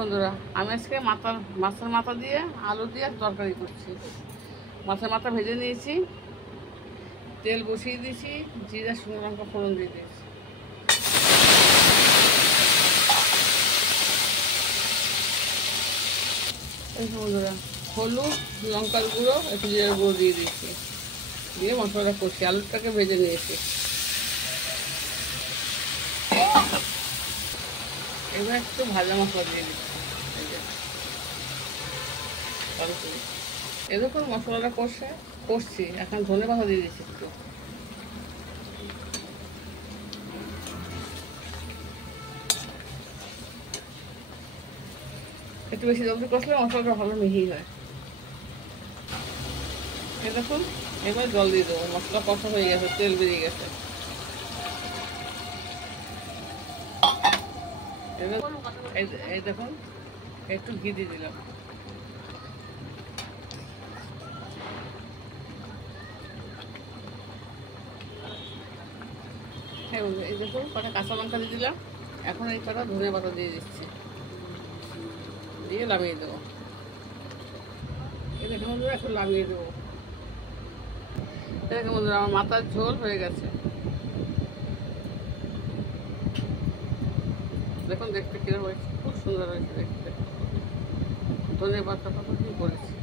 বন্ধুরা, আমি আজকে মাছের মাথা দিয়ে আলু দিয়ে তরকারি করছি। মাছের মাথা ভেজে নিয়েছি, তেল বসিয়ে দিয়েছি, জিরা শুকনো লঙ্কা ফোড়ন দিয়ে দিয়েছি। এই বন্ধুরা, হলুদ, লঙ্কার গুঁড়ো, একটু জিরার গুঁড়ো দিয়ে দিয়েছি, দিয়ে মশলাটা করছি। আলুটাকে ভেজে নিয়েছি। এবার একটু ভাজা মশলা দিয়ে দিচ্ছি। এরকম মশলাটা করছি। এখন ধনে পাতা দিয়ে দিচ্ছি একটু বেশি জলদি কষলে মশলাটা ভালো মিহি হয়। দেখুন, এবার জল দিয়ে দেবো। মশলা কষা হয়ে গেছে, তেল বেরিয়ে গেছে। এই দেখুন, একটু ঘি দিয়ে দিলাম। হ্যাঁ, এই দেখুন, কটা কাঁচা লঙ্কা দিয়ে দিলাম। এখন এই কটা ধনে পাতা দিয়ে দিচ্ছি, দিয়ে নামিয়ে দেবো। এই দেখুন বন্ধুরা, এখন নামিয়ে দেবো। এই দেখুন বন্ধুরা, আমার মাথার ঝোল হয়ে গেছে। দেখুন দেখতে কিরকম হয়েছে, খুব সুন্দর হয়েছে দেখতে। ধনে পাতা কি করেছি।